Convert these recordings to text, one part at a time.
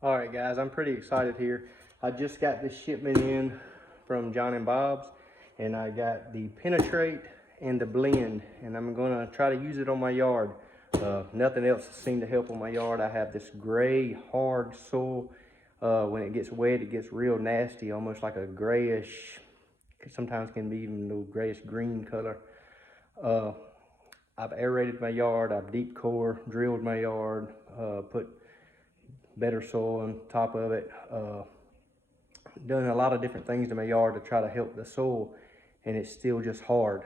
All right, guys, I'm pretty excited here. I just got this shipment in from John and Bob's, and I got the penetrate and the blend, and I'm gonna try to use it on my yard. Nothing else seemed to help on my yard. I have this gray, hard soil. When it gets wet, it gets real nasty, almost like a grayish, sometimes can be even a little grayish green color. Uh, I've aerated my yard, I've deep core drilled my yard, put better soil on top of it. Done a lot of different things to my yard to try to help the soil, and it's still just hard.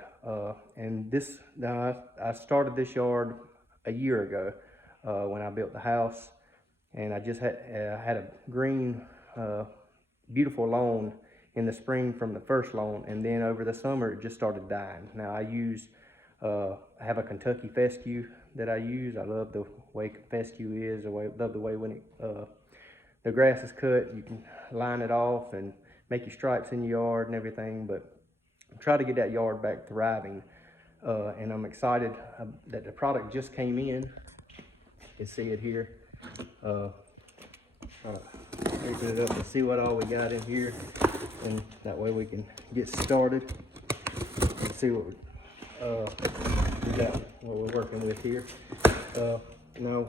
And this, I started this yard a year ago when I built the house, and I just had a green, beautiful lawn in the spring from the first lawn, and then over the summer it just started dying. Now I have a Kentucky fescue that I use. I love the way fescue is. Love the way when the grass is cut, you can line it off and make your stripes in your yard and everything. But try to get that yard back thriving. And I'm excited that the product just came in. You can see it here. Try to open it up and see what all we got in here, and that way we can get started and see what we got, what we're working with here. Now,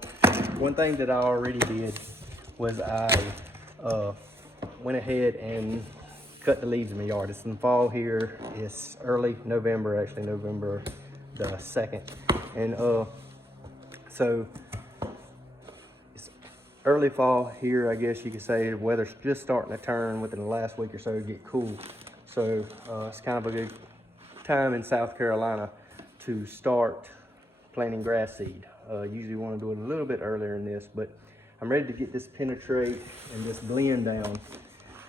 one thing that I already did was I went ahead and cut the leaves in my yard. It's in fall here. It's early November, actually November the 2nd. And so it's early fall here, I guess you could say. The weather's just starting to turn within the last week or so to get cool. So it's kind of a good time in South Carolina to start planting grass seed. Usually want to do it a little bit earlier than this, but I'm ready to get this penetrate and this blend down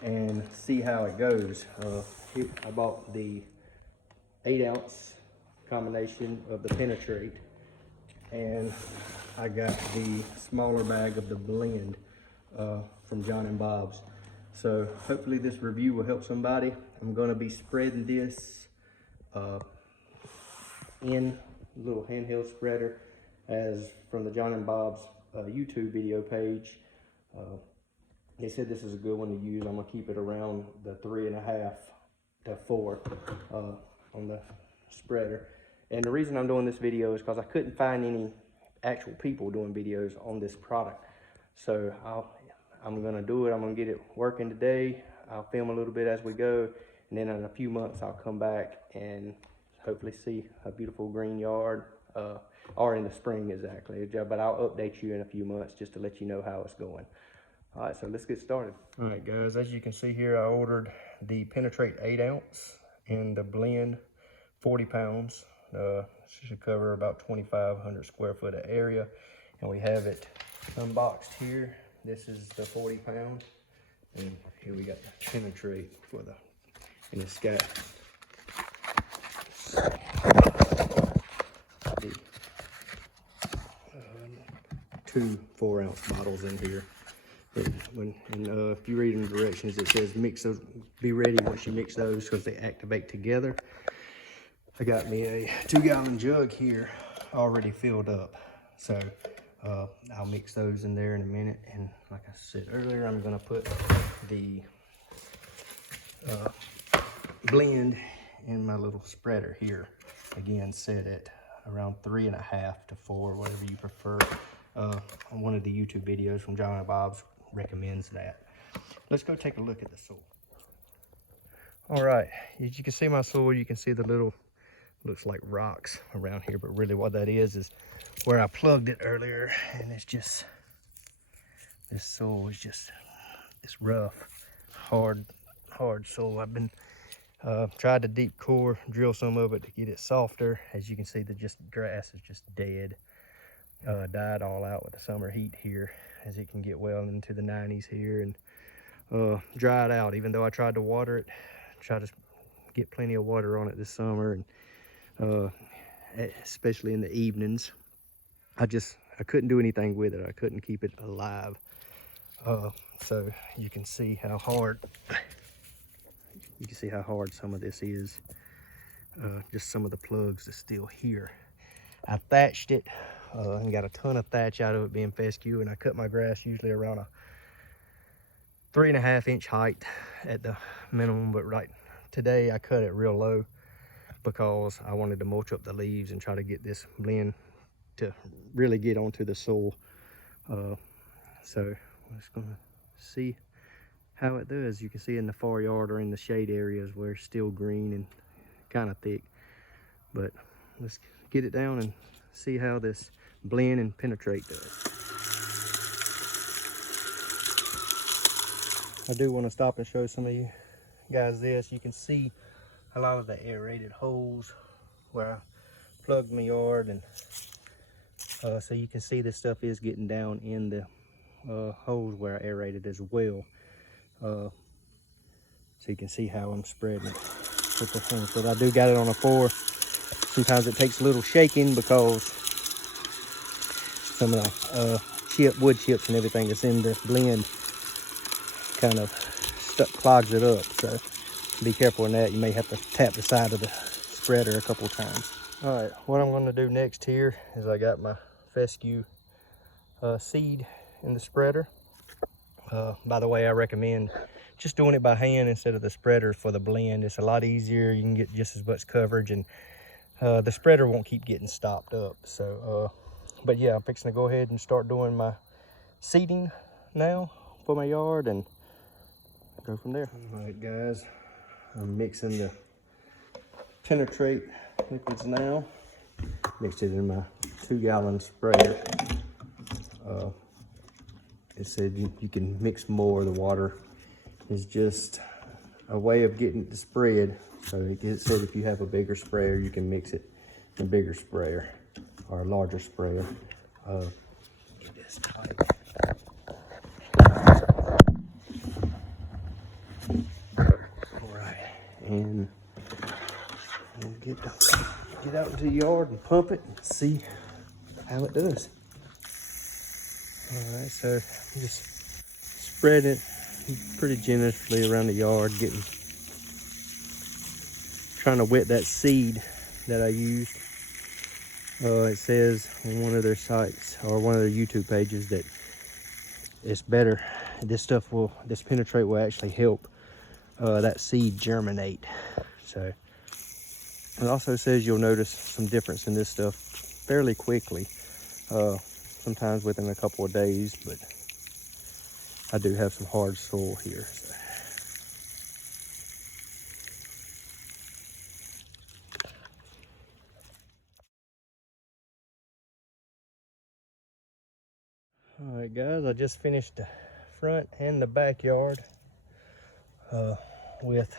and see how it goes. I bought the 8-ounce combination of the penetrate, and I got the smaller bag of the blend from John and Bob's. So hopefully this review will help somebody. I'm going to be spreading this in a little handheld spreader as from the John and Bob's YouTube video page. They said this is a good one to use. I'm gonna keep it around the 3.5 to 4 on the spreader. And the reason I'm doing this video is because I couldn't find any actual people doing videos on this product. So I'm gonna do it. I'm gonna get it working today. I'll film a little bit as we go, and then in a few months I'll come back and hopefully see a beautiful green yard, or in the spring exactly. But I'll update you in a few months just to let you know how it's going. All right, so let's get started. All right, guys, as you can see here, I ordered the Penetrate 8-ounce and the blend 40 pounds. Should cover about 2,500 square foot of area. And we have it unboxed here. This is the 40 pound. And here we got the Penetrate for the, and it's got the 2 4-ounce bottles in here. And if you read in the directions, it says mix those, be ready once you mix those because they activate together. I got me a 2-gallon jug here already filled up. So I'll mix those in there in a minute. And like I said earlier, I'm gonna put the blend in my little spreader here. Again, set it around 3.5 to 4, whatever you prefer. On one of the YouTube videos from John and Bob's recommends that. Let's go take a look at the soil. All right, as you can see my soil, you can see the little, looks like rocks around here, but really what that is where I plugged it earlier, and it's just, this soil is just, it's rough, hard soil. I've been tried to deep core, drill some of it to get it softer. As you can see, the grass is just dead. Died all out with the summer heat here, as it can get well into the 90s here, and dried out. Even though I tried to water it, tried to get plenty of water on it this summer, and especially in the evenings, I couldn't do anything with it. I couldn't keep it alive. So you can see how hard some of this is. Just some of the plugs are still here. I thatched it and got a ton of thatch out of it being fescue, and I cut my grass usually around 3.5 inch height at the minimum, but right today I cut it real low because I wanted to mulch up the leaves and try to get this blend to really get onto the soil. So I'm just gonna see how it does. You can see in the far yard or in the shade areas where it's still green and kind of thick, but let's get it down and see how this blend and penetrate does. I do want to stop and show some of you guys this. You can see a lot of the aerated holes where I plugged my yard, and so you can see this stuff is getting down in the holes where I aerated as well. So you can see how I'm spreading it with the hands. But I do got it on a 4. Sometimes it takes a little shaking because some of the wood chips and everything that's in the blend kind of clogs it up. So be careful in that. You may have to tap the side of the spreader a couple times. All right, what I'm going to do next here is I got my fescue seed in the spreader. By the way, I recommend just doing it by hand instead of the spreader for the blend. It's a lot easier. You can get just as much coverage, and the spreader won't keep getting stopped up. So, but yeah, I'm fixing to go ahead and start doing my seeding now for my yard and go from there. All right, guys, I'm mixing the penetrate liquids now. Mixed it in my 2-gallon sprayer. It said you can mix more. The water is just a way of getting it to spread. So it said if you have a bigger sprayer, you can mix it in a bigger sprayer or a larger sprayer. Get this tight. All right, and we'll get out into the yard and pump it and see how it does. All right, so just spread it pretty generously around the yard, trying to wet that seed that I used. It says on one of their sites or one of their YouTube pages that it's better. This penetrate will actually help that seed germinate. So it also says you'll notice some difference in this stuff fairly quickly, sometimes within a couple of days, but I do have some hard soil here. So. All right, guys, I just finished the front and the backyard with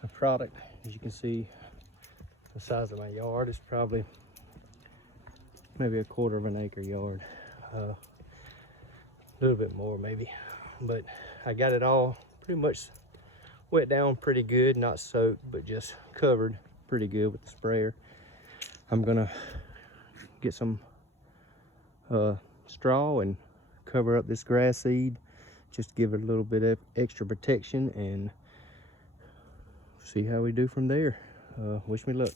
the product. As you can see, the size of my yard is probably maybe a 1/4 of an acre yard, a little bit more maybe, but I got it all pretty much wet down pretty good, not soaked, but just covered pretty good with the sprayer. I'm gonna get some straw and cover up this grass seed, just give it a little bit of extra protection, and see how we do from there. Wish me luck.